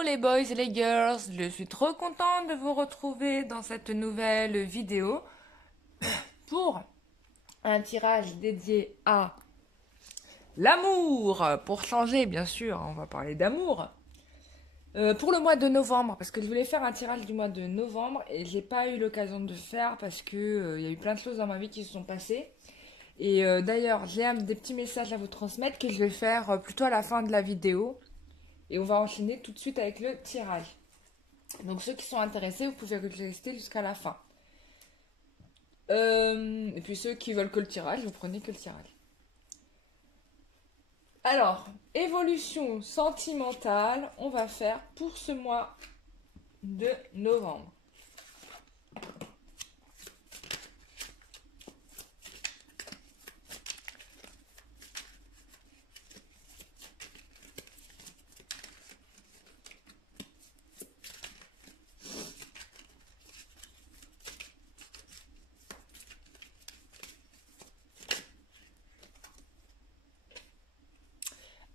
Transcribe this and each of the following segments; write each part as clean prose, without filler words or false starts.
Hello les boys et les girls, je suis trop contente de vous retrouver dans cette nouvelle vidéo pour un tirage dédié à l'amour. Pour changer bien sûr, on va parler d'amour. Pour le mois de novembre, parce que je voulais faire un tirage du mois de novembre et j'ai pas eu l'occasion de le faire parce que il y a eu plein de choses dans ma vie qui se sont passées. Et d'ailleurs, j'ai des petits messages à vous transmettre que je vais faire plutôt à la fin de la vidéo. Et on va enchaîner tout de suite avec le tirage. Donc ceux qui sont intéressés, vous pouvez rester jusqu'à la fin. Et puis ceux qui veulent que le tirage, vous prenez que le tirage. Alors, évolution sentimentale, on va faire pour ce mois de novembre.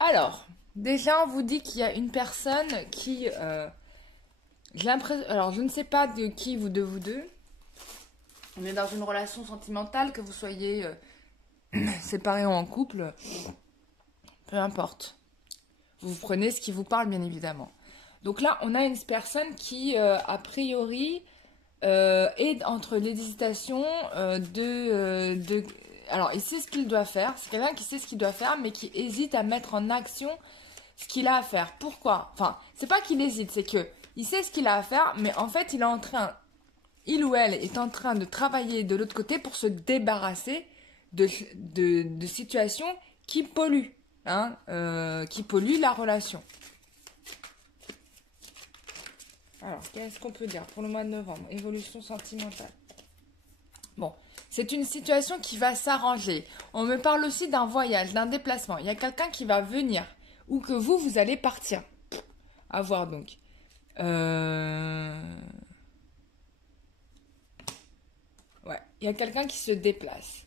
Alors, déjà, on vous dit qu'il y a une personne qui... j'ai l'impression... Alors, je ne sais pas de qui ou de vous deux. On est dans une relation sentimentale, que vous soyez séparés ou en couple. Peu importe. Vous prenez ce qui vous parle, bien évidemment. Donc là, on a une personne qui, a priori, est entre l'hésitation alors, il sait ce qu'il doit faire. C'est quelqu'un qui sait ce qu'il doit faire, mais qui hésite à mettre en action ce qu'il a à faire. Pourquoi? Enfin, c'est pas qu'il hésite, c'est que il sait ce qu'il a à faire, mais en fait, il ou elle est en train de travailler de l'autre côté pour se débarrasser de situations qui polluent, hein, qui polluent la relation. Alors, qu'est-ce qu'on peut dire pour le mois de novembre? Évolution sentimentale. Bon, c'est une situation qui va s'arranger. On me parle aussi d'un voyage, d'un déplacement. Il y a quelqu'un qui va venir ou que vous allez partir. À voir donc. Ouais, il y a quelqu'un qui se déplace.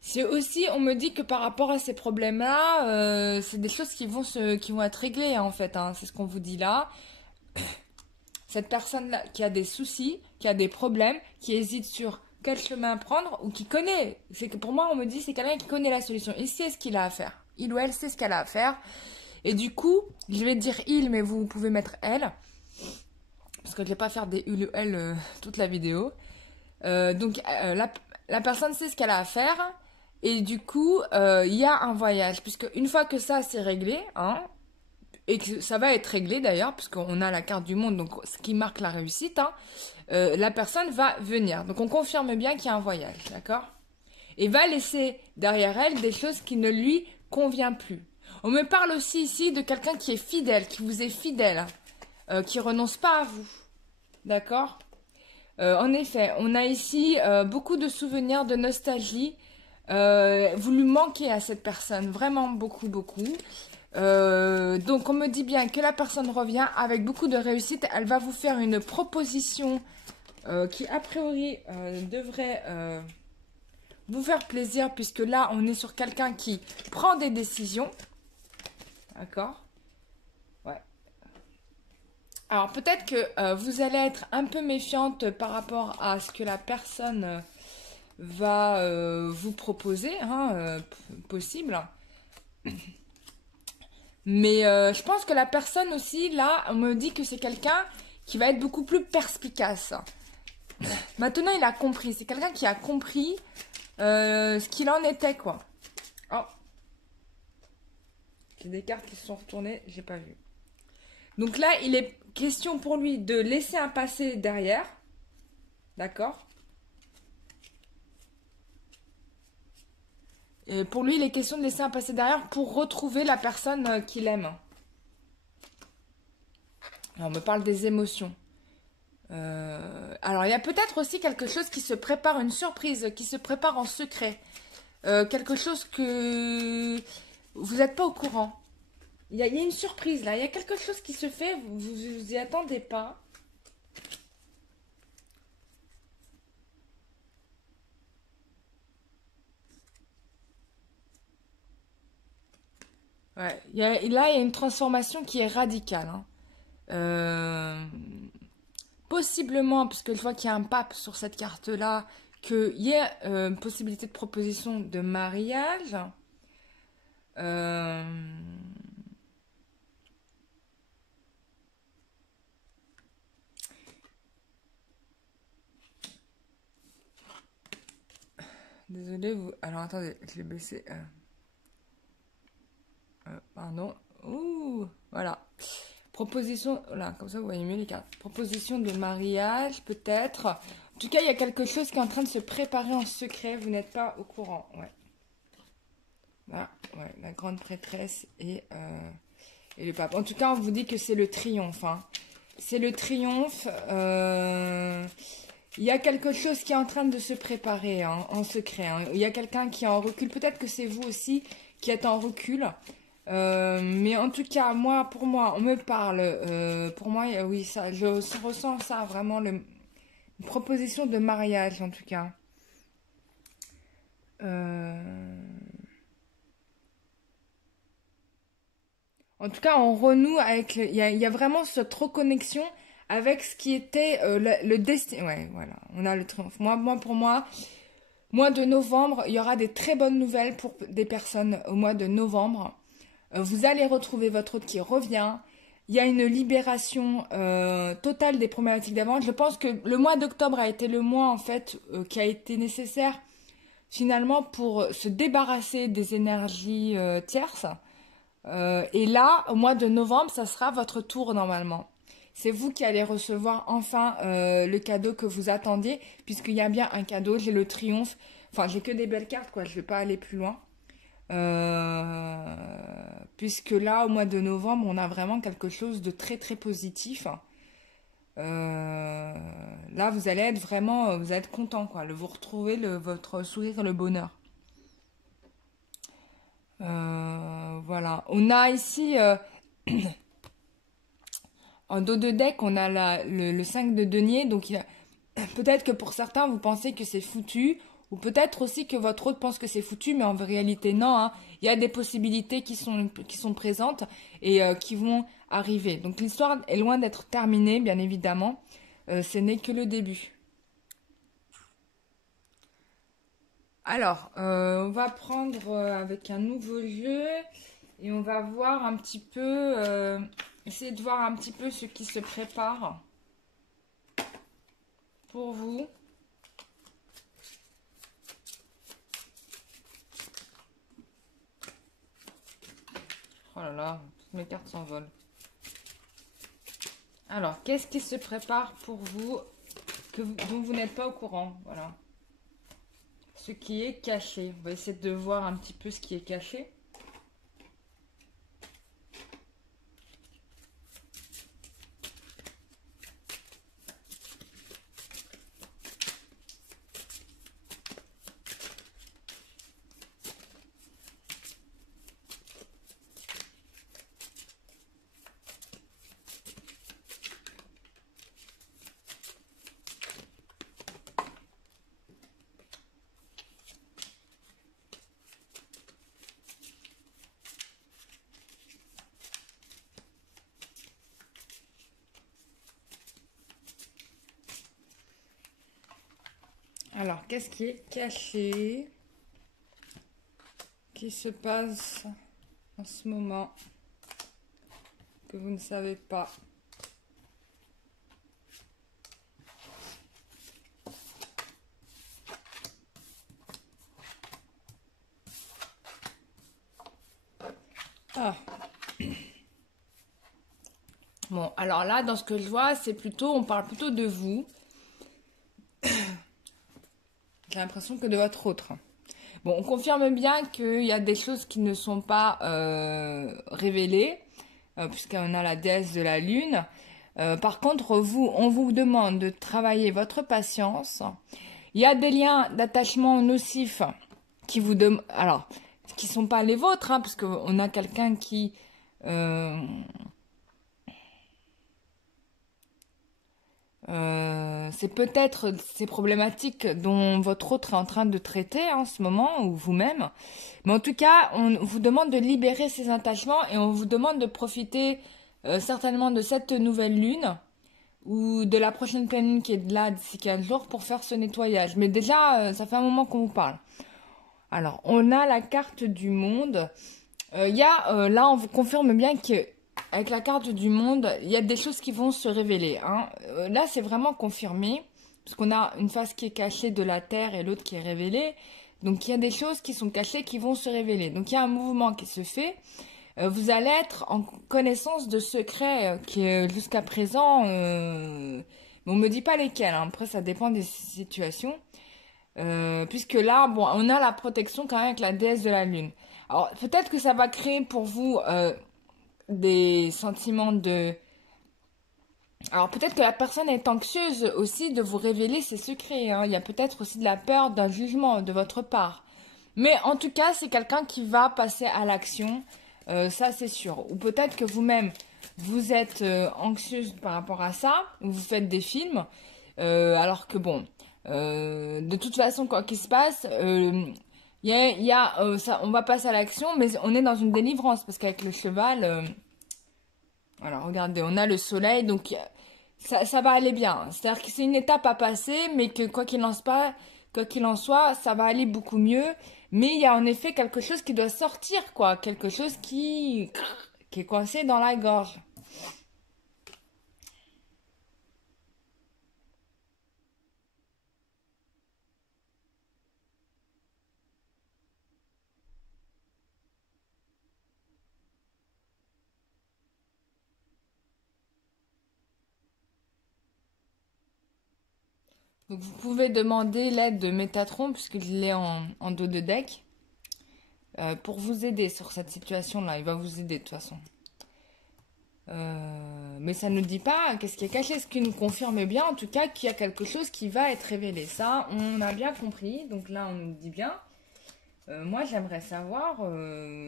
C'est aussi, on me dit que par rapport à ces problèmes-là, c'est des choses qui vont être réglées en fait, hein. C'est ce qu'on vous dit là. Cette personne-là qui a des soucis, qui a des problèmes, qui hésite sur quel chemin prendre ou qui connaît. C'est que pour moi, on me dit c'est quelqu'un qui connaît la solution. Il sait ce qu'il a à faire. Il ou elle sait ce qu'elle a à faire. Et du coup, je vais dire il, mais vous pouvez mettre elle. Parce que je ne vais pas faire des il ou elle toute la vidéo. Donc, la personne sait ce qu'elle a à faire. Et du coup, il y a un voyage. Puisque une fois que ça, c'est réglé, hein, et que ça va être réglé d'ailleurs, puisqu'on a la carte du monde, donc ce qui marque la réussite, hein, la personne va venir. Donc on confirme bien qu'il y a un voyage, d'accord? Et va laisser derrière elle des choses qui ne lui conviennent plus. On me parle aussi ici de quelqu'un qui est fidèle, qui vous est fidèle, qui renonce pas à vous, d'accord? En effet, on a ici beaucoup de souvenirs, de nostalgie. Vous lui manquez à cette personne, vraiment beaucoup, beaucoup. Donc on me dit bien que la personne revient avec beaucoup de réussite. Elle va vous faire une proposition qui a priori devrait vous faire plaisir, puisque là on est sur quelqu'un qui prend des décisions. D'accord? Ouais. Alors peut-être que vous allez être un peu méfiante par rapport à ce que la personne va vous proposer, hein, possible. Mais je pense que la personne aussi, là, on me dit que c'est quelqu'un qui va être beaucoup plus perspicace. Maintenant, il a compris. C'est quelqu'un qui a compris ce qu'il en était, quoi. Oh. J'ai des cartes qui se sont retournées, j'ai pas vu. Donc là, il est question pour lui de laisser un passé derrière. D'accord? Et pour lui, il est question de laisser un passé derrière pour retrouver la personne qu'il aime. Alors, on me parle des émotions. Alors, il y a peut-être aussi quelque chose qui se prépare, une surprise, qui se prépare en secret. Quelque chose que vous n'êtes pas au courant. Il y a une surprise là, il y a quelque chose qui se fait, vous vous y attendez pas. Ouais, là, il y a une transformation qui est radicale, hein. Euh, Possiblement, parce que je vois qu'il y a un pape sur cette carte-là, qu'il y ait une possibilité de proposition de mariage. Euh, Désolée, vous... Alors, attendez, je vais baisser... pardon. Ouh, voilà. Proposition... Voilà, comme ça, vous voyez mieux les cartes. Proposition de mariage, peut-être. En tout cas, il y a quelque chose qui est en train de se préparer en secret. Vous n'êtes pas au courant. Ouais. Là, ouais, la grande prêtresse et le pape. En tout cas, on vous dit que c'est le triomphe. Hein. C'est le triomphe. Il y a quelque chose qui est en train de se préparer hein, en secret. Hein. Il y a quelqu'un qui est en recul. Peut-être que c'est vous aussi qui êtes en recul. Mais en tout cas, pour moi, on me parle. Pour moi, oui, ça, je ressens ça vraiment. Une proposition de mariage, en tout cas. En tout cas, on renoue avec... Il y a vraiment cette reconnexion avec ce qui était le destin. Ouais, voilà, on a le triomphe. Pour moi, mois de novembre, il y aura des très bonnes nouvelles pour des personnes au mois de novembre. Vous allez retrouver votre hôte qui revient. Il y a une libération totale des problématiques d'avant. Je pense que le mois d'octobre a été le mois, en fait, qui a été nécessaire, finalement, pour se débarrasser des énergies tierces. Et là, au mois de novembre, ça sera votre tour normalement. C'est vous qui allez recevoir enfin le cadeau que vous attendiez, puisqu'il y a bien un cadeau, j'ai le triomphe. Enfin, j'ai que des belles cartes, quoi, je ne vais pas aller plus loin. Puisque là, au mois de novembre, on a vraiment quelque chose de très très positif. Là, vous allez être vraiment, vous allez être content, quoi, vous retrouvez votre sourire, le bonheur. Voilà. On a ici, en dos de deck, on a le 5 de denier. Donc, peut-être que pour certains, vous pensez que c'est foutu. Ou peut-être aussi que votre hôte pense que c'est foutu, mais en réalité, non. Hein. Il y a des possibilités qui sont présentes et qui vont arriver. Donc, l'histoire est loin d'être terminée, bien évidemment. Ce n'est que le début. Alors, on va prendre avec un nouveau jeu et on va voir un petit peu, essayer de voir un petit peu ce qui se prépare pour vous. Oh là là, toutes mes cartes s'envolent. Alors, qu'est-ce qui se prépare pour vous dont vous n'êtes pas au courant? Voilà. Ce qui est caché. On va essayer de voir un petit peu ce qui est caché. Alors, qu'est-ce qui est caché? Qui se passe en ce moment que vous ne savez pas? Ah. Bon, alors là, dans ce que je vois, on parle plutôt de vous. J'ai l'impression que de votre autre. Bon, on confirme bien qu'il y a des choses qui ne sont pas révélées, puisqu'on a la déesse de la lune. Par contre, on vous demande de travailler votre patience. Il y a des liens d'attachement nocifs qui vous alors, qui sont pas les vôtres, hein, parce qu'on a quelqu'un qui... c'est peut-être ces problématiques dont votre autre est en train de traiter en ce moment, ou vous-même. Mais en tout cas, on vous demande de libérer ces attachements et on vous demande de profiter certainement de cette nouvelle lune ou de la prochaine pleine lune qui est là d'ici 15 jours pour faire ce nettoyage. Mais déjà, ça fait un moment qu'on vous parle. Alors, on a la carte du monde. Là, on vous confirme bien que avec la carte du monde, il y a des choses qui vont se révéler. Hein. Là, c'est vraiment confirmé, parce qu'on a une face qui est cachée de la Terre et l'autre qui est révélée. Donc, il y a des choses qui sont cachées qui vont se révéler. Donc, il y a un mouvement qui se fait. Vous allez être en connaissance de secrets qui, jusqu'à présent, on me dit pas lesquels. Hein. Après, ça dépend des situations. Puisque là, bon, on a la protection quand même avec la déesse de la lune. Alors, peut-être que ça va créer pour vous des sentiments de... Alors, peut-être que la personne est anxieuse aussi de vous révéler ses secrets. Hein. Il y a peut-être aussi de la peur d'un jugement de votre part. Mais en tout cas, c'est quelqu'un qui va passer à l'action. Ça, c'est sûr. Ou peut-être que vous-même, vous êtes anxieuse par rapport à ça. Ou vous faites des films. Alors que bon... de toute façon, quoi qu'il se passe, ça, on va passer à l'action, mais on est dans une délivrance parce qu'avec le cheval, voilà, regardez, on a le soleil, donc ça va aller bien. C'est-à-dire que c'est une étape à passer, mais que quoi qu'il en soit, ça va aller beaucoup mieux. Mais il y a en effet quelque chose qui doit sortir, quoi, quelque chose qui est coincé dans la gorge. Donc vous pouvez demander l'aide de Métatron, puisqu'il est en dos de deck, pour vous aider sur cette situation-là. Il va vous aider de toute façon. Mais ça ne dit pas qu'est-ce qui est caché, ce qui nous confirme bien en tout cas qu'il y a quelque chose qui va être révélé. Ça, on a bien compris, donc là on nous dit bien. Moi j'aimerais savoir,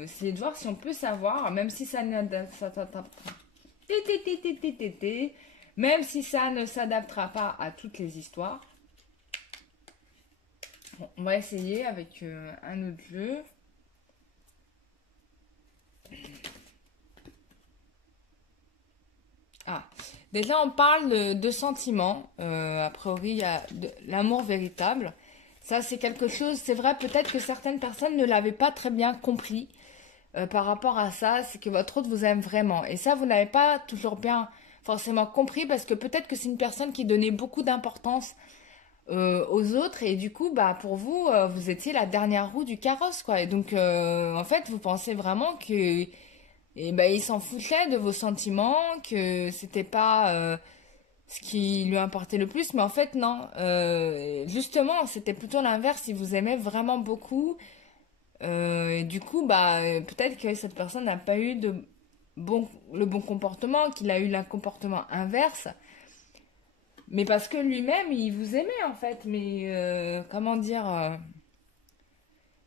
essayer de voir si on peut savoir, même si ça même si ça ne s'adaptera pas à toutes les histoires. Bon, on va essayer avec un autre jeu. Ah, déjà on parle de sentiments. A priori, il y a l'amour véritable. Ça, c'est quelque chose, c'est vrai, peut-être que certaines personnes ne l'avaient pas très bien compris par rapport à ça. C'est que votre autre vous aime vraiment. Et ça, vous n'avez pas toujours bien forcément compris parce que peut-être que c'est une personne qui donnait beaucoup d'importance aux autres. Et du coup, bah, pour vous, vous étiez la dernière roue du carrosse, quoi. Et donc, en fait, vous pensez vraiment que et ben, il s'en foutait de vos sentiments, que c'était pas ce qui lui importait le plus, mais en fait non. Justement, c'était plutôt l'inverse. Il vous aimait vraiment beaucoup, et du coup, bah peut-être que cette personne n'a pas eu le bon comportement, qu'il a eu le comportement inverse, mais parce que lui-même, il vous aimait en fait. Mais comment dire,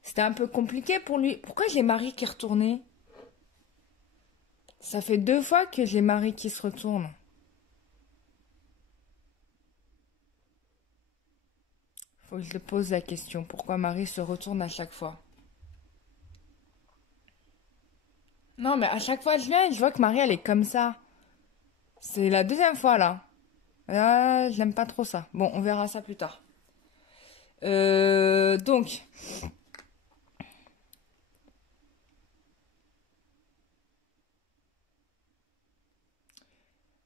c'était un peu compliqué pour lui. Pourquoi j'ai Marie qui est retournée? Ça fait 2 fois que j'ai Marie qui se retourne. Faut que je te pose la question. Pourquoi Marie se retourne à chaque fois? Non, mais à chaque fois je viens et je vois que Marie, elle est comme ça. C'est la deuxième fois, là. Ah, j'aime pas trop ça. Bon, on verra ça plus tard. Donc...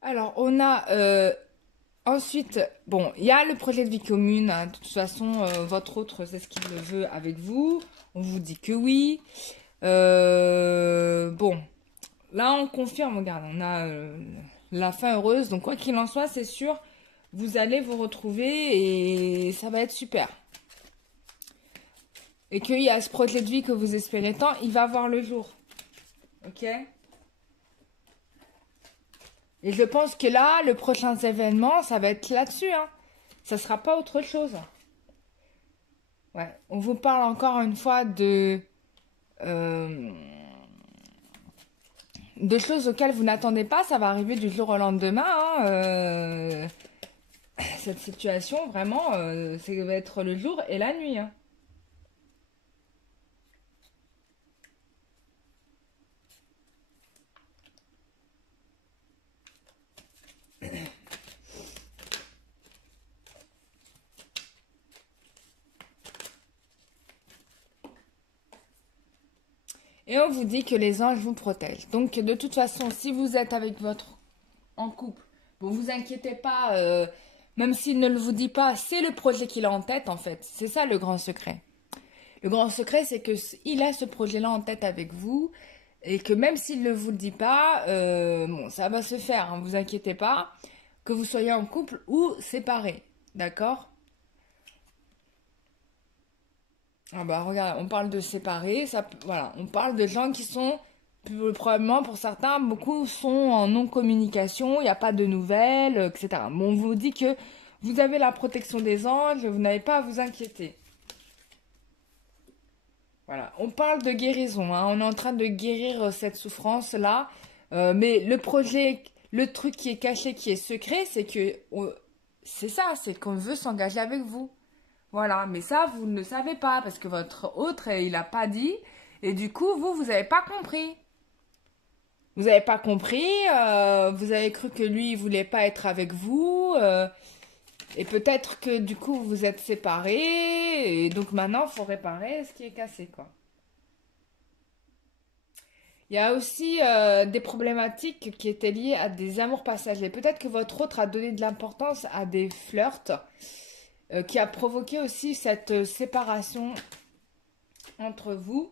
Alors, on a... ensuite, bon, il y a le projet de vie commune. Hein. De toute façon, votre autre, c'est ce qu'il veut avec vous. On vous dit que oui. Bon, là, on confirme. Regarde, on a la fin heureuse. Donc, quoi qu'il en soit, c'est sûr, vous allez vous retrouver et ça va être super. Et qu'il y a ce projet de vie que vous espérez tant, il va voir le jour. Ok? Et je pense que là, le prochain événement, ça va être là-dessus. Hein. Ça sera pas autre chose. Ouais. On vous parle encore une fois euh, de choses auxquelles vous n'attendez pas. Ça va arriver du jour au lendemain. Hein. Cette situation, vraiment, ça va être le jour et la nuit. Hein. Et on vous dit que les anges vous protègent. Donc, de toute façon, si vous êtes avec votre en couple, bon, vous inquiétez pas, même s'il ne le vous dit pas, c'est le projet qu'il a en tête, en fait. C'est ça le grand secret. Le grand secret, c'est que il a ce projet-là en tête avec vous et que même s'il ne vous le dit pas, bon, ça va se faire, hein, vous inquiétez pas, que vous soyez en couple ou séparés, d'accord? Ah bah regarde, on parle de séparés, ça, voilà, on parle de gens qui sont probablement pour certains, beaucoup sont en non-communication, il n'y a pas de nouvelles, etc. Bon, on vous dit que vous avez la protection des anges, vous n'avez pas à vous inquiéter. Voilà, on parle de guérison, hein. On est en train de guérir cette souffrance-là. Mais le projet, le truc qui est caché, qui est secret, c'est que c'est ça, c'est qu'on veut s'engager avec vous. Voilà, mais ça, vous ne le savez pas parce que votre autre, il n'a pas dit. Et du coup, vous n'avez pas compris. Vous n'avez pas compris, vous avez cru que lui, il voulait pas être avec vous. Et peut-être que du coup, vous êtes séparés. Et donc maintenant, il faut réparer ce qui est cassé, quoi. Il y a aussi des problématiques qui étaient liées à des amours passagers. Peut-être que votre autre a donné de l'importance à des flirts qui a provoqué aussi cette séparation entre vous.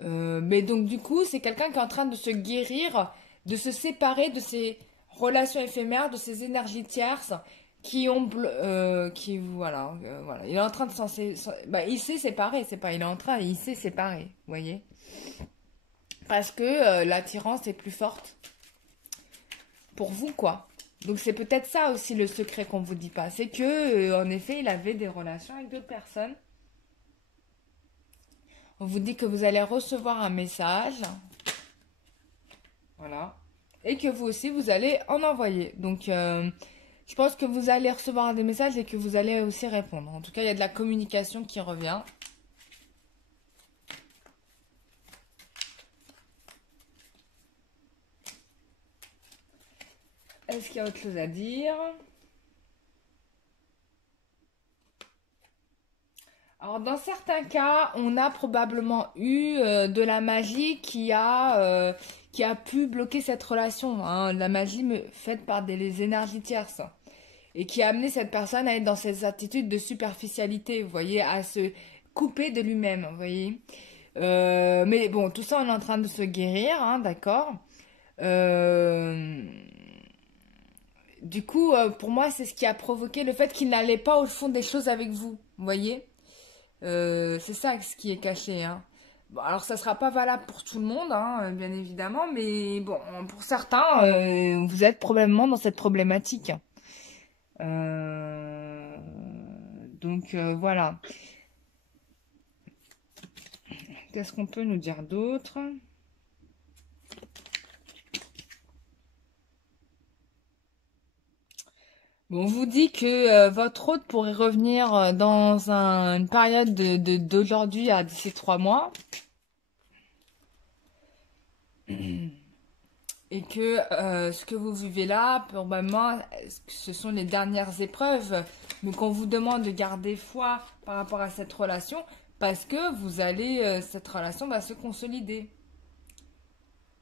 Mais donc du coup, c'est quelqu'un qui est en train de se guérir, de se séparer de ces relations éphémères, de ces énergies tierces qui ont qui voilà, voilà, il est en train de bah, il s'est séparé, c'est pas il est en train, il s'est séparé, vous voyez, parce que l'attirance est plus forte pour vous, quoi. Donc c'est peut-être ça aussi le secret qu'on vous dit pas, c'est que en effet, il avait des relations avec d'autres personnes. On vous dit que vous allez recevoir un message. Voilà. Et que vous aussi, vous allez en envoyer. Donc, je pense que vous allez recevoir des messages et que vous allez aussi répondre. En tout cas, il y a de la communication qui revient. Est-ce qu'il y a autre chose à dire ? Alors, dans certains cas, on a probablement eu de la magie qui a pu bloquer cette relation, hein. La magie faite par des énergies tierces. Et qui a amené cette personne à être dans ces attitudes de superficialité, vous voyez, à se couper de lui-même, vous voyez. Mais bon, tout ça, on est en train de se guérir, hein, d'accord. Euh, du coup, pour moi, c'est ce qui a provoqué le fait qu'il n'allait pas au fond des choses avec vous, vous voyez. C'est ça ce qui est caché, hein. Bon, alors ça sera pas valable pour tout le monde, hein, bien évidemment, mais bon, pour certains, vous êtes probablement dans cette problématique. Euh, donc voilà. Qu'est-ce qu'on peut nous dire d'autre? Bon, on vous dit que votre hôte pourrait revenir dans une période d'aujourd'hui à d'ici 3 mois. Et que ce que vous vivez là, probablement, ce sont les dernières épreuves, mais qu'on vous demande de garder foi par rapport à cette relation, parce que vous allez, cette relation va se consolider.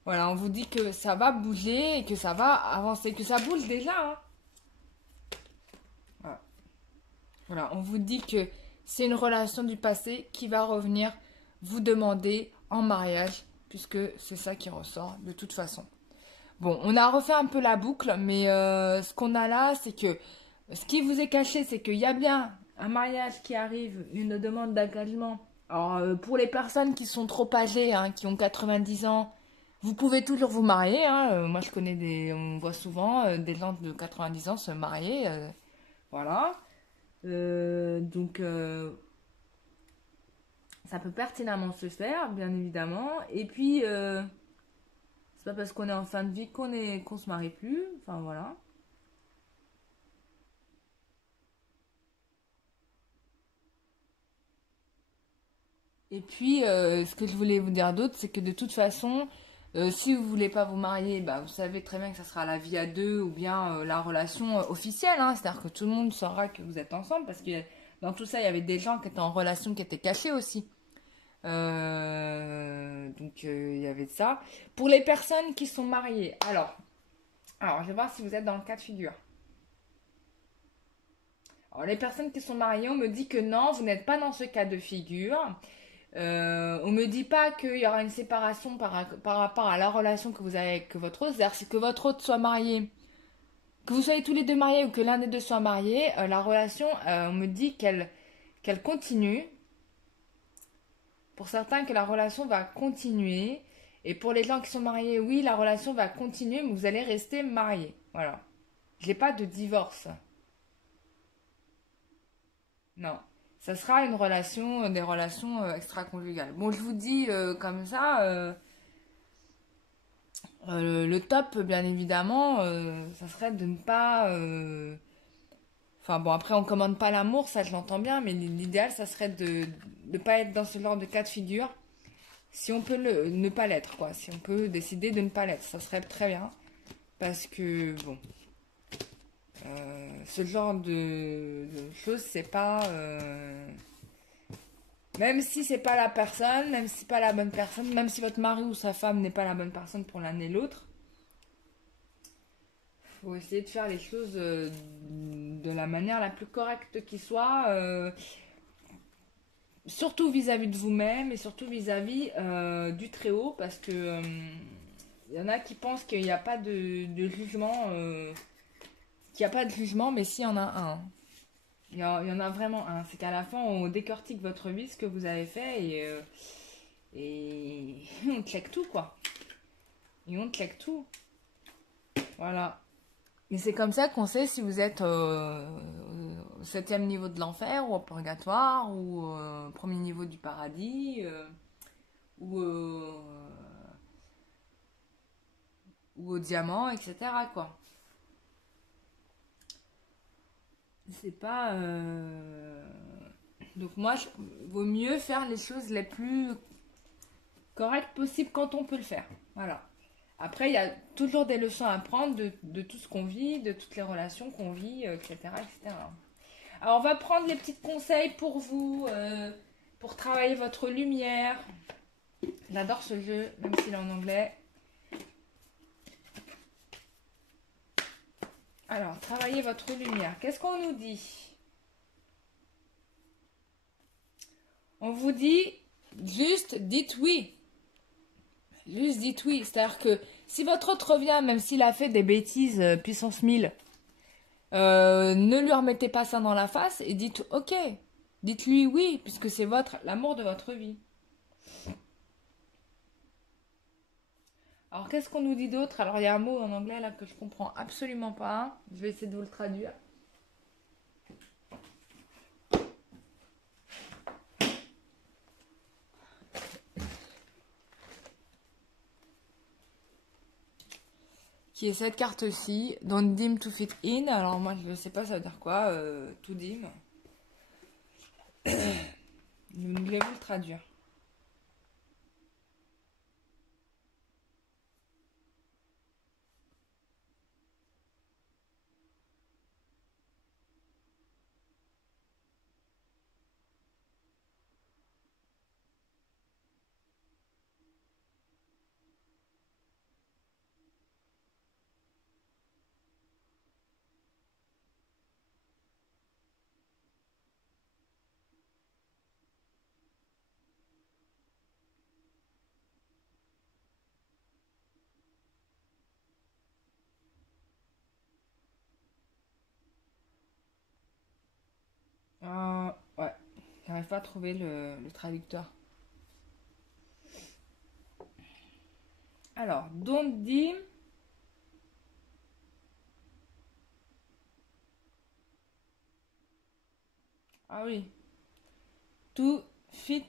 Voilà, on vous dit que ça va bouger et que ça va avancer, que ça bouge déjà, hein. Voilà. Voilà, on vous dit que c'est une relation du passé qui va revenir vous demander en mariage, puisque c'est ça qui ressort de toute façon. Bon, on a refait un peu la boucle, mais ce qu'on a là, c'est que ce qui vous est caché, c'est qu'il y a bien un mariage qui arrive, une demande d'engagement. Alors, pour les personnes qui sont trop âgées, hein, qui ont 90 ans, vous pouvez toujours vous marier, hein. Moi, je connais on voit souvent des gens de 90 ans se marier. Voilà. Donc, ça peut pertinemment se faire, bien évidemment. Et puis, c'est pas parce qu'on est en fin de vie qu'on se marie plus. Enfin, voilà. Et puis, ce que je voulais vous dire d'autre, c'est que de toute façon, si vous voulez pas vous marier, bah, vous savez très bien que ça sera la vie à deux ou bien la relation officielle, hein. C'est-à-dire que tout le monde saura que vous êtes ensemble parce que dans tout ça, il y avait des gens qui étaient en relation qui étaient cachés aussi. Donc il y avait de ça. Pour les personnes qui sont mariées, alors je vais voir si vous êtes dans le cas de figure. Alors les personnes qui sont mariées, on me dit que non, vous n'êtes pas dans ce cas de figure. On me dit pas qu'il y aura une séparation par rapport à la relation que vous avez avec votre hôte. C'est-à-dire c'est que votre hôte soit marié, que vous soyez tous les deux mariés ou que l'un des deux soit marié, la relation, on me dit qu'elle continue. Pour certains, que la relation va continuer. Et pour les gens qui sont mariés, oui, la relation va continuer, mais vous allez rester mariés. Voilà. Je n'ai pas de divorce. Non. Ça sera une relation, des relations extra-conjugales. Bon, je vous dis comme ça, le top, bien évidemment, ça serait de ne pas... Enfin bon, après, on commande pas l'amour, ça je l'entends bien, mais l'idéal, ça serait de ne pas être dans ce genre de cas de figure. Si on peut ne pas l'être, quoi. Si on peut décider de ne pas l'être, ça serait très bien. Parce que, bon, ce genre de choses, c'est pas... même si c'est pas la personne, même si c'est pas la bonne personne, même si votre mari ou sa femme n'est pas la bonne personne pour l'un et l'autre, faut essayer de faire les choses de la manière la plus correcte qui soit, surtout vis-à-vis de vous-même et surtout vis-à-vis du Très-Haut, parce que y en a qui pensent qu'il n'y a pas de jugement, qu'il n'y a pas de jugement, mais si, il y en a un. Il y en a vraiment un. C'est qu'à la fin, on décortique votre vie, ce que vous avez fait, et on check tout, quoi. Et on check tout. Voilà. Et c'est comme ça qu'on sait si vous êtes au 7e niveau de l'enfer, ou au purgatoire, ou au premier niveau du paradis, ou, ou au diamant, etc., quoi. C'est pas... Donc moi, vaut mieux faire les choses les plus correctes possibles quand on peut le faire. Voilà. Après, il y a toujours des leçons à prendre de tout ce qu'on vit, de toutes les relations qu'on vit, etc., etc. Alors, on va prendre les petits conseils pour vous, pour travailler votre lumière. J'adore ce jeu, même s'il est en anglais. Alors, travaillez votre lumière. Qu'est-ce qu'on nous dit? On vous dit, juste dites oui. Juste dites oui. C'est-à-dire que si votre hôte revient, même s'il a fait des bêtises puissance 1000, ne lui remettez pas ça dans la face et dites ok. Dites-lui oui, puisque c'est l'amour de votre vie. Alors, qu'est-ce qu'on nous dit d'autre? Alors, il y a un mot en anglais là que je comprends absolument pas. Je vais essayer de vous le traduire. Qui est cette carte-ci. Don't dim to fit in. Alors, moi, je ne sais pas ça veut dire quoi. To dim. Voulez-vous le traduire? Ouais, j'arrive pas à trouver le traducteur. Alors, don't dim. Ah oui. To fit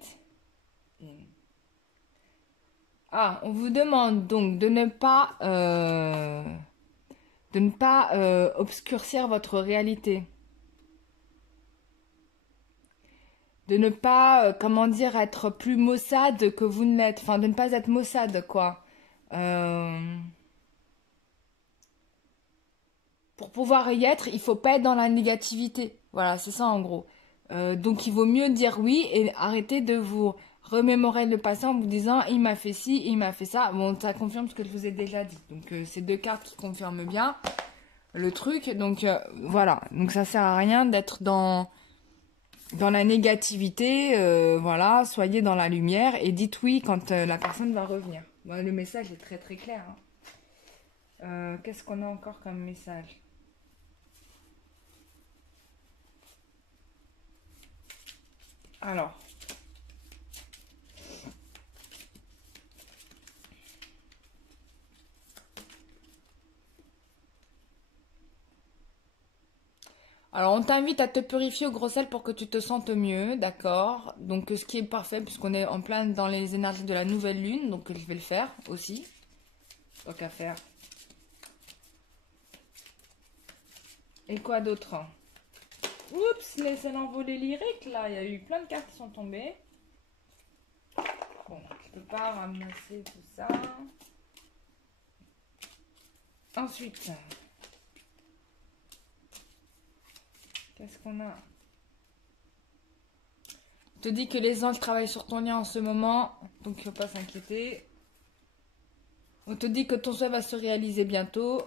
in. Ah, on vous demande donc de ne pas obscurcir votre réalité. De ne pas, comment dire, être plus maussade que vous ne l'êtes. Enfin, de ne pas être maussade, quoi. Pour pouvoir y être, il faut pas être dans la négativité. Voilà, c'est ça en gros. Donc il vaut mieux dire oui et arrêter de vous remémorer le passé en vous disant il m'a fait ci, il m'a fait ça. Bon, ça confirme ce que je vous ai déjà dit. Donc, c'est deux cartes qui confirment bien le truc. Donc, voilà. Donc, ça sert à rien d'être dans la négativité. Voilà, soyez dans la lumière et dites oui quand la personne va revenir. Bon, le message est très très clair. Hein. Qu'est-ce qu'on a encore comme message? Alors. Alors, on t'invite à te purifier au gros sel pour que tu te sentes mieux, d'accord? Donc, ce qui est parfait, puisqu'on est en plein dans les énergies de la nouvelle lune, donc je vais le faire aussi. Tant qu'à faire. Et quoi d'autre? Oups, laissez l'envolée lyrique, là. Il y a eu plein de cartes qui sont tombées. Bon, je peux pas ramasser tout ça. Ensuite, qu'est-ce qu'on a? On te dit que les anges travaillent sur ton lien en ce moment, donc il ne faut pas s'inquiéter. On te dit que ton souhait va se réaliser bientôt.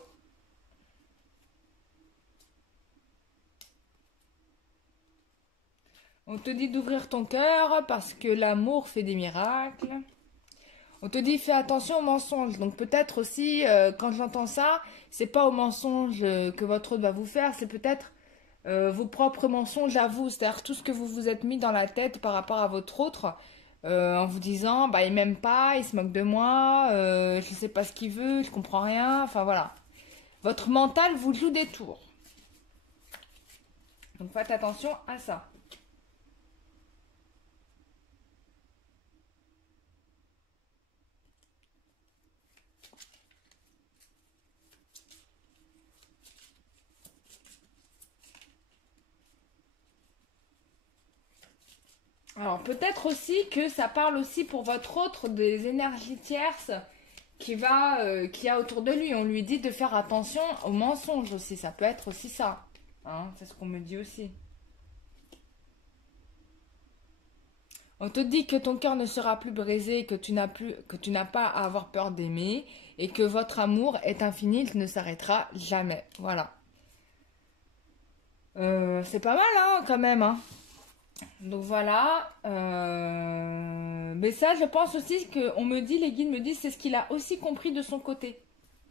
On te dit d'ouvrir ton cœur parce que l'amour fait des miracles. On te dit fais attention aux mensonges. Donc peut-être aussi, quand j'entends ça, c'est pas aux mensonges que votre autre va vous faire, c'est peut-être vos propres mensonges à vous. C'est-à-dire tout ce que vous vous êtes mis dans la tête par rapport à votre autre, en vous disant bah il m'aime pas, il se moque de moi, je sais pas ce qu'il veut, je comprends rien. Enfin voilà. Votre mental vous joue des tours. Donc faites attention à ça. Alors peut-être aussi que ça parle aussi pour votre autre des énergies tierces qui a autour de lui. On lui dit de faire attention aux mensonges aussi. Ça peut être aussi ça. Hein, c'est ce qu'on me dit aussi. On te dit que ton cœur ne sera plus brisé, que tu n'as pas à avoir peur d'aimer et que votre amour est infini, il ne s'arrêtera jamais. Voilà. C'est pas mal, hein, quand même, hein. Donc voilà. Mais ça, je pense aussi qu'on me dit, les guides me disent, c'est ce qu'il a aussi compris de son côté.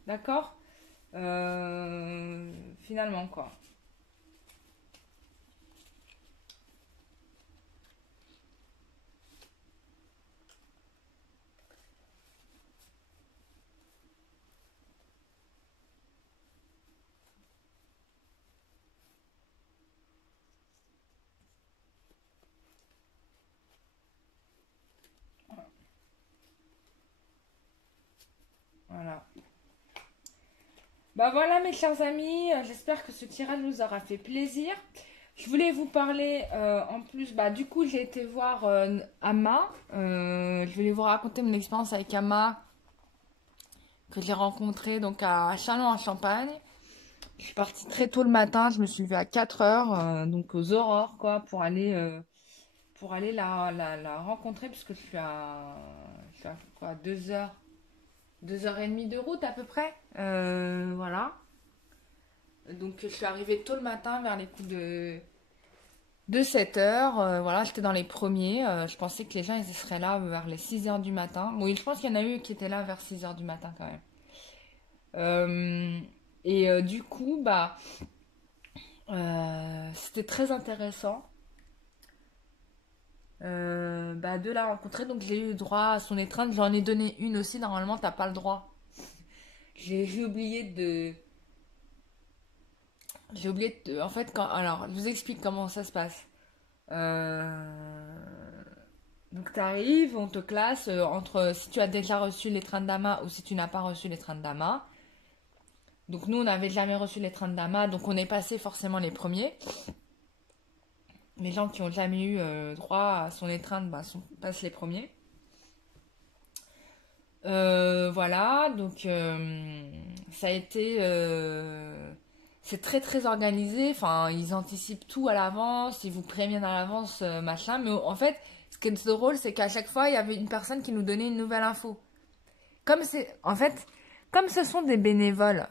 D'accord. Finalement, quoi. Voilà. Bah voilà mes chers amis, j'espère que ce tirage vous aura fait plaisir. Je voulais vous parler en plus, bah du coup j'ai été voir Ama. Je voulais vous raconter mon expérience avec Ama que j'ai rencontré donc à Châlons en Champagne. Je suis partie très tôt le matin, je me suis levée à 4 heures, donc aux aurores quoi, pour aller la rencontrer puisque je suis à quoi, 2 heures. 2 heures et demie de route à peu près. Voilà. Donc je suis arrivée tôt le matin vers les coups de 7 heures. Voilà, j'étais dans les premiers. Je pensais que les gens ils seraient là vers les 6 heures du matin. Oui, je pense qu'il y en a eu qui étaient là vers 6 heures du matin quand même. Du coup, bah, c'était très intéressant bah, de la rencontrer. Donc j'ai eu droit à son étreinte. J'en ai donné une aussi. Normalement, t'as pas le droit. J'ai oublié de... J'ai oublié de... En fait, alors, je vous explique comment ça se passe. Donc, tu arrives, on te classe entre si tu as déjà reçu l'étreinte d'Ama ou si tu n'as pas reçu l'étreinte d'Ama. Donc, nous, on n'avait jamais reçu l'étreinte d'Ama, donc on est passé forcément les premiers. Les gens qui n'ont jamais eu droit à son étreinte bah, passent les premiers. Voilà, donc ça a été c'est très très organisé. Enfin, ils anticipent tout à l'avance, ils vous préviennent à l'avance, machin. Mais en fait, ce qui est drôle, c'est qu'à chaque fois, il y avait une personne qui nous donnait une nouvelle info. En fait, comme ce sont des bénévoles,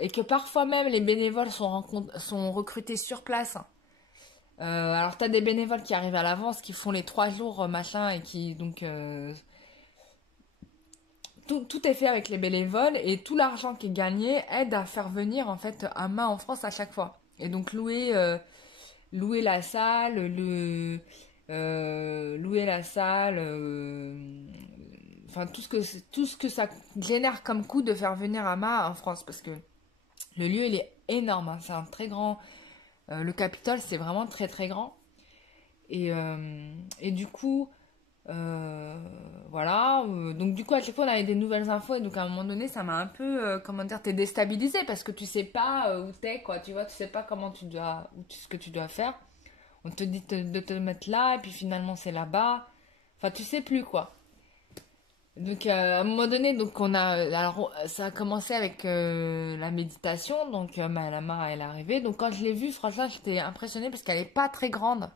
et que parfois même les bénévoles sont recrutés sur place. Alors t'as des bénévoles qui arrivent à l'avance, qui font les 3 jours, machin, et qui donc tout est fait avec les bénévoles, et tout l'argent qui est gagné aide à faire venir en fait un main en France à chaque fois. Et donc louer la salle, louer la salle, enfin tout ce que ça génère comme coût de faire venir Ama en France, parce que le lieu il est énorme, hein, c'est un très grand, le Capitole c'est vraiment très très grand, et du coup voilà, donc du coup à chaque fois on avait des nouvelles infos, et donc à un moment donné ça m'a un peu, comment dire, t'es déstabilisé parce que tu sais pas où t'es, quoi, tu vois, tu sais pas comment tu dois, ce que tu dois faire. On te dit de te mettre là, et puis finalement c'est là-bas. Enfin, tu sais plus, quoi. Donc, à un moment donné, donc on a, alors ça a commencé avec la méditation. Donc, la Mara, elle est arrivée. Donc, quand je l'ai vue, franchement, j'étais impressionnée parce qu'elle est pas très grande.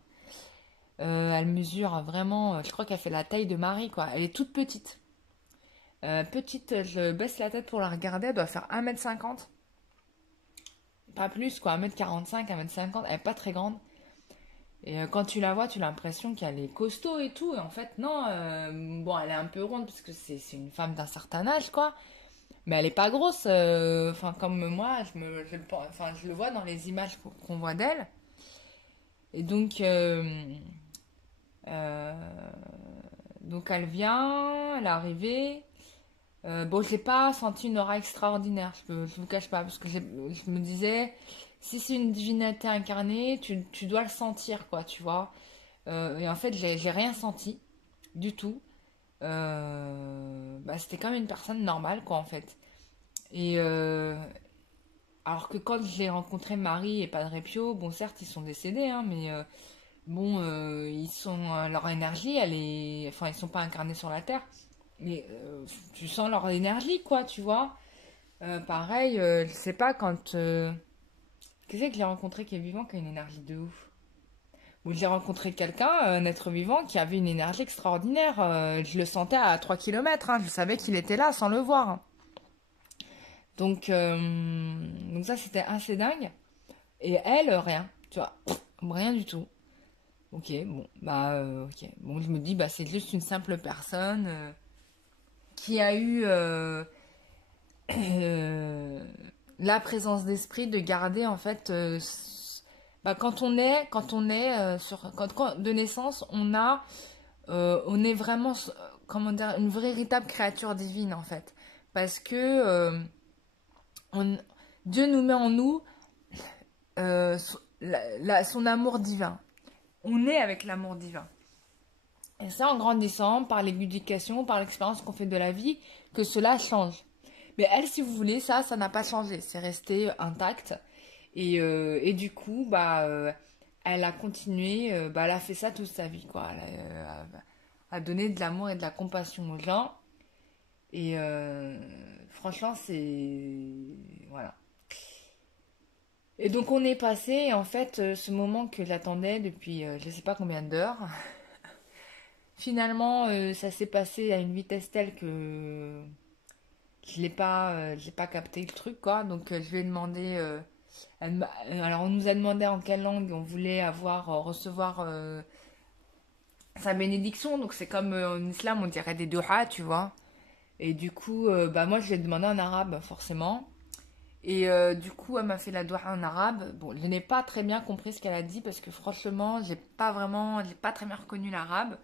Elle mesure vraiment, je crois qu'elle fait la taille de Marie, quoi. Elle est toute petite. Petite, je baisse la tête pour la regarder. Elle doit faire 1,50 m. Pas plus, quoi. 1,45 m, 1,50 m. Elle est pas très grande. Et quand tu la vois, tu as l'impression qu'elle est costaud et tout. Et en fait, non. Bon, elle est un peu ronde parce que c'est une femme d'un certain âge, quoi. Mais elle est pas grosse. Enfin, comme moi, enfin, je le vois dans les images qu'on voit d'elle. Et euh, donc elle vient, elle est arrivée. Bon, j'ai pas senti une aura extraordinaire, je vous cache pas, parce que je me disais, si c'est une divinité incarnée, tu dois le sentir, quoi, tu vois. Et en fait, j'ai rien senti du tout. Bah, c'était comme une personne normale, quoi, en fait. Et alors que quand j'ai rencontré Marie et Padre Pio, bon, certes, ils sont décédés, hein, mais bon, leur énergie, elle est, enfin, ils sont pas incarnés sur la terre, mais tu sens leur énergie, quoi, tu vois. Pareil, je sais pas quand. Qui c'est que j'ai rencontré qui est vivant, qui a une énergie de ouf? Où j'ai rencontré quelqu'un, un être vivant, qui avait une énergie extraordinaire. Je le sentais à 3 km, hein, je savais qu'il était là sans le voir, hein. Donc ça, c'était assez dingue. Et elle, rien, tu vois, rien du tout. Ok, bon, bah, ok. Bon, je me dis, bah, c'est juste une simple personne qui a eu euh, la présence d'esprit de garder, en fait, bah, de naissance, on est vraiment, comment dire, une véritable créature divine, en fait. Parce que on- Dieu nous met en nous son amour divin. On est avec l'amour divin. Et ça, en grandissant, par l'éducation, par l'expérience qu'on fait de la vie, que cela change. Mais elle, si vous voulez, ça n'a pas changé. C'est resté intact. Et du coup, bah, elle a continué, bah, elle a fait ça toute sa vie, quoi. Elle a donné de l'amour et de la compassion aux gens. Et franchement, c'est... Voilà. Et donc on est passé, et en fait, ce moment que j'attendais depuis je sais pas combien d'heures, finalement, ça s'est passé à une vitesse telle que j'ai pas capté le truc, quoi. Donc je lui ai demandé, alors on nous a demandé en quelle langue on voulait recevoir sa bénédiction. Donc c'est comme en islam, on dirait des du'a, tu vois. Et du coup, bah moi je lui ai demandé en arabe, forcément. Et du coup, elle m'a fait la doua en arabe. Bon, je n'ai pas très bien compris ce qu'elle a dit parce que franchement, j'ai pas très bien reconnu l'arabe.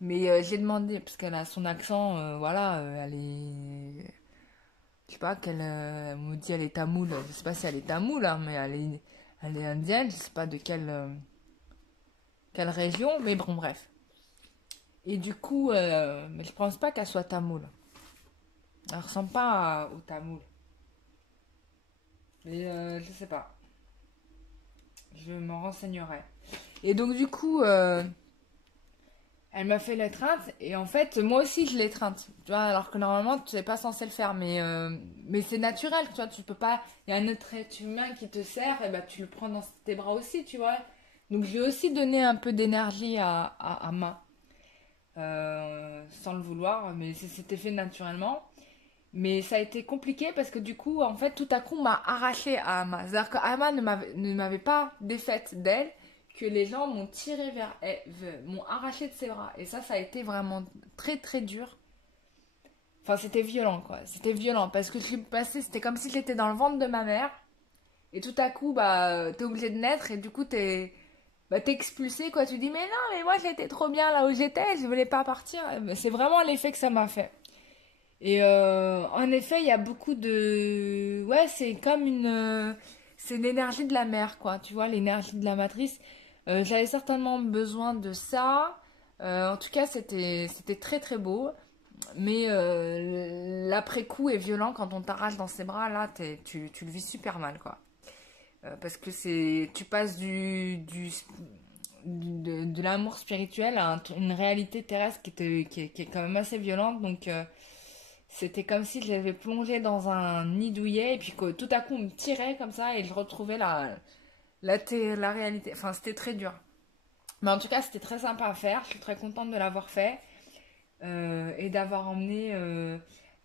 Mais j'ai demandé, parce qu'elle a son accent, voilà, elle est. Je sais pas, elle me dit elle est tamoule. Je sais pas si elle est tamoule, hein, mais elle est indienne. Je sais pas de quelle région, mais bon, bref. Et du coup, mais je pense pas qu'elle soit tamoule. Elle ressemble pas au tamoul. Mais je sais pas. Je m'en renseignerai. Et donc, du coup, Elle m'a fait l'étreinte et en fait, moi aussi je l'étreinte. Tu vois, alors que normalement, tu n'es pas censé le faire, mais c'est naturel, tu vois, tu peux pas. Il y a un autre être humain qui te serre, et bah tu le prends dans tes bras aussi, tu vois. Donc je lui ai aussi donné un peu d'énergie à Ma, sans le vouloir, mais c'était fait naturellement. Mais ça a été compliqué parce que du coup, en fait, tout à coup, on m'a arraché à Ama. C'est-à-dire que Ama ne m'avait pas défaite d'elle, que les gens m'ont tiré vers elle, m'ont arraché de ses bras. Et ça a été vraiment très très dur. Enfin, c'était violent, quoi. C'était violent parce que je suis passée, c'était comme si j'étais dans le ventre de ma mère. Et tout à coup, bah, t'es obligé de naître et du coup, t'es expulsé, quoi. Tu dis, mais non, mais moi, j'étais trop bien là où j'étais, je voulais pas partir. C'est vraiment l'effet que ça m'a fait. Et en effet, il y a beaucoup de... Ouais, c'est comme c'est l'énergie de la mère, quoi. Tu vois, l'énergie de la matrice. J'avais certainement besoin de ça. En tout cas, c'était très très beau. Mais l'après-coup est violent quand on t'arrache dans ses bras. Là, tu le vis super mal, quoi. Parce que tu passes de l'amour spirituel à une réalité terrestre qui est quand même assez violente. Donc... c'était comme si je l'avais plongé dans un nid douillet et puis que tout à coup on me tirait comme ça et je retrouvais la réalité. Enfin, c'était très dur. Mais en tout cas, c'était très sympa à faire. Je suis très contente de l'avoir fait et d'avoir emmené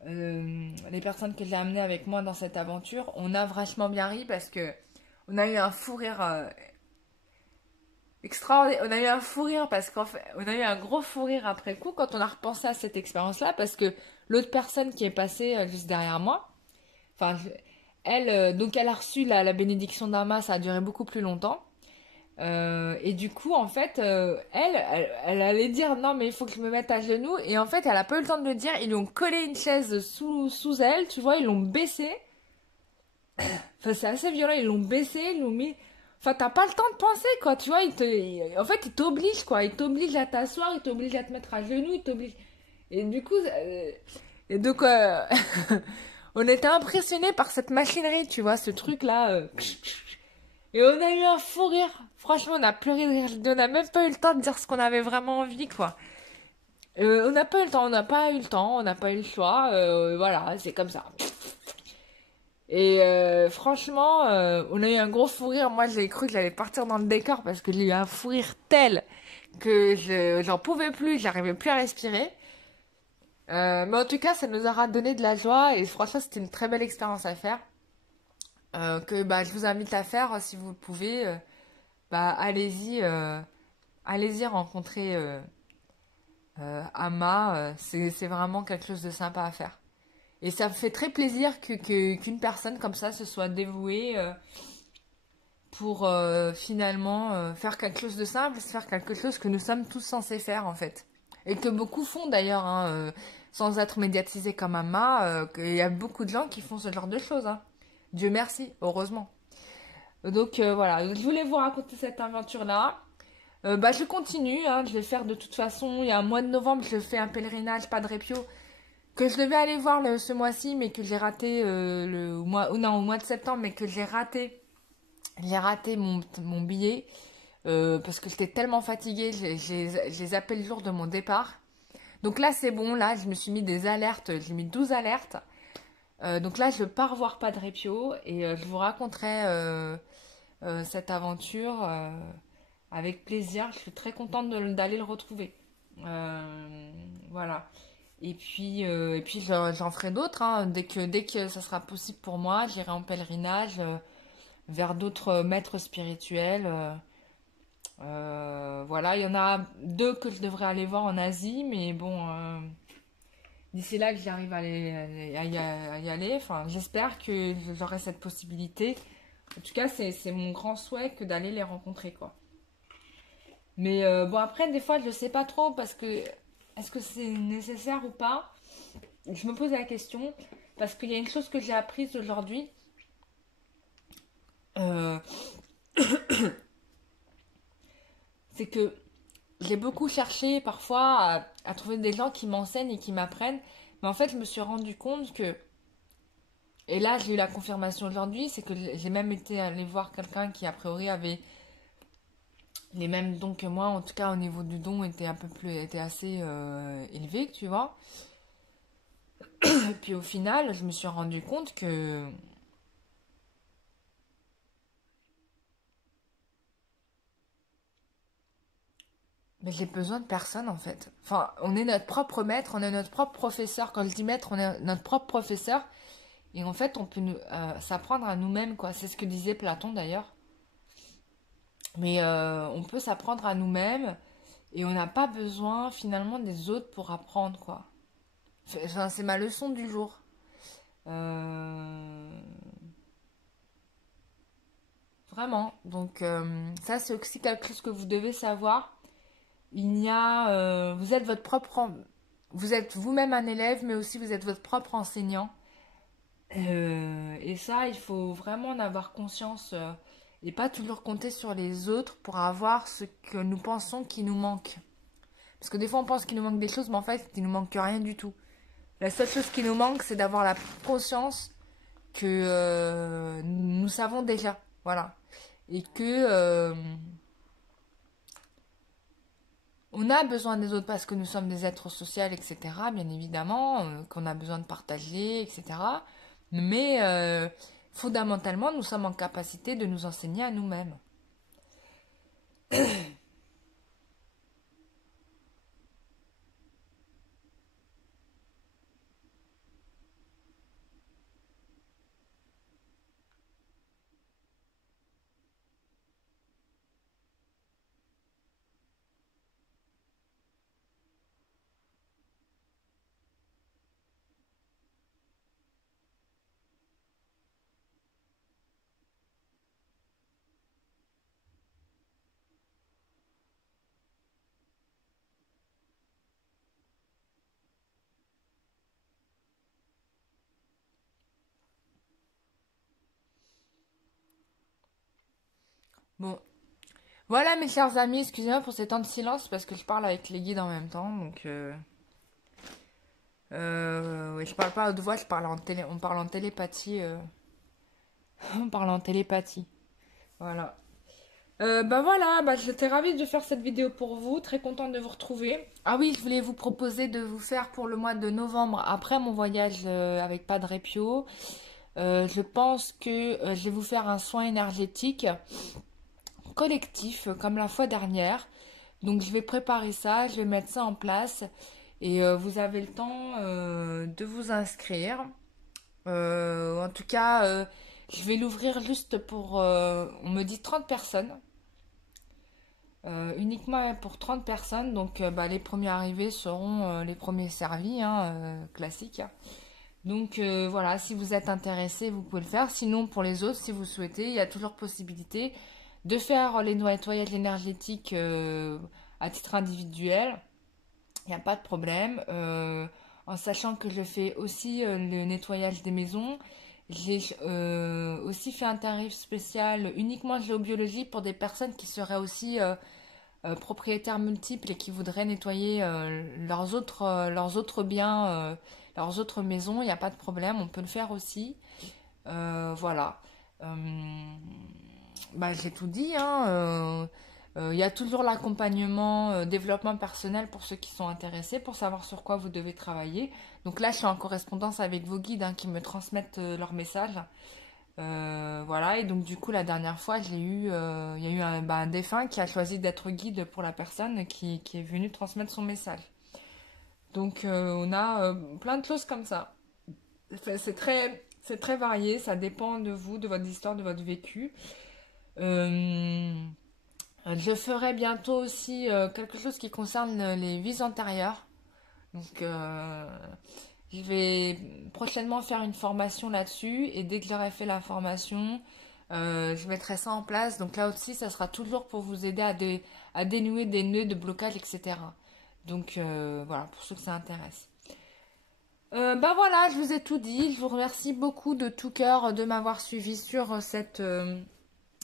les personnes que j'ai amenées avec moi dans cette aventure. On a vachement bien ri parce que on a eu un fou rire extraordinaire. On a eu un fou rire parce qu'en fait, on a eu un gros fou rire après coup quand on a repensé à cette expérience-là parce que l'autre personne qui est passée juste derrière moi, enfin, elle, donc elle a reçu la bénédiction d'Ama, ça a duré beaucoup plus longtemps. Et du coup, en fait, elle allait dire non, mais il faut que je me mette à genoux. Et en fait, elle a pas eu le temps de le dire. Ils lui ont collé une chaise sous elle, tu vois, ils l'ont baissée. Enfin, c'est assez violent, ils l'ont baissé, ils l'ont mis. Enfin, t'as pas le temps de penser, quoi, tu vois. En fait, ils t'obligent, quoi. Ils t'obligent à t'asseoir, ils t'obligent à te mettre à genoux, ils t'obligent. Et du coup, on était impressionnés par cette machinerie, tu vois, ce truc-là. Et on a eu un fou rire. Franchement, on a pleuré de rire. On n'a même pas eu le temps de dire ce qu'on avait vraiment envie, quoi. On n'a pas eu le temps, on n'a pas eu le temps, on n'a pas eu le choix. Voilà, c'est comme ça. Et franchement, on a eu un gros fou rire. Moi, j'ai cru que j'allais partir dans le décor parce que j'ai eu un fou rire tel que j'en pouvais plus, j'arrivais plus à respirer. Mais en tout cas, ça nous aura donné de la joie et franchement, c'était une très belle expérience à faire. Que bah, je vous invite à faire si vous le pouvez. Bah, allez-y rencontrer Ama. C'est vraiment quelque chose de sympa à faire. Et ça me fait très plaisir qu'une personne comme ça se soit dévouée pour finalement faire quelque chose de simple, faire quelque chose que nous sommes tous censés faire en fait. Et que beaucoup font d'ailleurs, hein, sans être médiatisés comme Ama. Il y a beaucoup de gens qui font ce genre de choses. Hein. Dieu merci, heureusement. Donc voilà, je voulais vous raconter cette aventure-là. Bah, je continue, hein, je vais faire de toute façon, il y a un mois de novembre, je fais un pèlerinage Padre Pio que je devais aller voir ce mois-ci, mais que j'ai raté au mois de septembre, mais que j'ai raté. J'ai raté mon billet parce que j'étais tellement fatiguée, j'ai zappé le jour de mon départ. Donc là, c'est bon, là, je me suis mis des alertes, j'ai mis 12 alertes. Donc là, je pars voir Padre Pio et je vous raconterai cette aventure avec plaisir. Je suis très contente d'aller le retrouver. Voilà. Et puis j'en ferai d'autres. Hein. Dès que ça sera possible pour moi, j'irai en pèlerinage vers d'autres maîtres spirituels. Voilà, il y en a deux que je devrais aller voir en Asie, mais bon, d'ici là que j'arrive à y aller, enfin, j'espère que j'aurai cette possibilité. En tout cas, c'est mon grand souhait que d'aller les rencontrer, quoi. Mais bon, après, des fois, je ne sais pas trop parce que est-ce que c'est nécessaire ou pas? Je me pose la question parce qu'il y a une chose que j'ai apprise aujourd'hui. Euh, c'est que j'ai beaucoup cherché parfois à trouver des gens qui m'enseignent et qui m'apprennent. Mais en fait, je me suis rendu compte que, et là, j'ai eu la confirmation aujourd'hui, c'est que j'ai même été allée voir quelqu'un qui, a priori, avait Les mêmes dons que moi, en tout cas au niveau du don, étaient assez élevés, tu vois. Et puis au final, je me suis rendu compte que mais j'ai besoin de personne en fait. Enfin, on est notre propre maître, on est notre propre professeur. Quand je dis maître, on est notre propre professeur. Et en fait, on peut s'apprendre à nous-mêmes, quoi. C'est ce que disait Platon d'ailleurs. Mais on peut s'apprendre à nous-mêmes et on n'a pas besoin finalement des autres pour apprendre, quoi. Enfin, c'est ma leçon du jour. Euh, Vraiment. Donc, ça, c'est aussi quelque chose que vous devez savoir. Vous êtes votre propre, vous êtes vous-même un élève, mais aussi vous êtes votre propre enseignant. Et ça, il faut vraiment en avoir conscience et pas toujours compter sur les autres pour avoir ce que nous pensons qui nous manque. Parce que des fois, on pense qu'il nous manque des choses, mais en fait, il nous manque rien du tout. La seule chose qui nous manque, c'est d'avoir la conscience que nous savons déjà. Voilà. Et que on a besoin des autres parce que nous sommes des êtres sociaux, etc. Bien évidemment, qu'on a besoin de partager, etc. Mais fondamentalement, nous sommes en capacité de nous enseigner à nous-mêmes. Bon, voilà mes chers amis, excusez-moi pour ces temps de silence parce que je parle avec les guides en même temps. Donc, ouais, je parle pas à haute voix, on parle en télépathie. On parle en télépathie. Voilà. Bah voilà, bah j'étais ravie de faire cette vidéo pour vous, très contente de vous retrouver. Ah oui, je voulais vous proposer de vous faire pour le mois de novembre, après mon voyage avec Padre Pio. Je pense que je vais vous faire un soin énergétique collectif comme la fois dernière. Donc je vais préparer ça, je vais mettre ça en place et vous avez le temps de vous inscrire. En tout cas, je vais l'ouvrir juste pour, on me dit 30 personnes. Uniquement pour 30 personnes, donc bah, les premiers arrivés seront les premiers servis, hein, classique. Donc voilà, si vous êtes intéressé, vous pouvez le faire. Sinon, pour les autres, si vous souhaitez, il y a toujours possibilité de faire les nettoyages énergétiques à titre individuel. Il n'y a pas de problème. En sachant que je fais aussi le nettoyage des maisons. J'ai aussi fait un tarif spécial uniquement géobiologie pour des personnes qui seraient aussi propriétaires multiples et qui voudraient nettoyer leurs autres biens, leurs autres maisons. Il n'y a pas de problème, on peut le faire aussi. Voilà. Bah, j'ai tout dit, hein. Il y a toujours l'accompagnement, développement personnel pour ceux qui sont intéressés, pour savoir sur quoi vous devez travailler. Donc là, je suis en correspondance avec vos guides hein, qui me transmettent leurs messages. Voilà, et donc du coup, la dernière fois, il y a eu un défunt qui a choisi d'être guide pour la personne qui est venue transmettre son message. Donc on a plein de choses comme ça. Enfin, c'est très varié, ça dépend de vous, de votre histoire, de votre vécu. Euh, je ferai bientôt aussi quelque chose qui concerne les vies antérieures. Donc, je vais prochainement faire une formation là-dessus. Et dès que j'aurai fait la formation, je mettrai ça en place. Donc là aussi, ça sera toujours pour vous aider à dénouer des nœuds de blocage, etc. Donc, voilà, pour ceux que ça intéresse. Bah voilà, je vous ai tout dit. Je vous remercie beaucoup de tout cœur de m'avoir suivi sur cette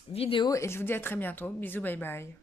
vidéo. Et je vous dis à très bientôt. Bisous, bye bye.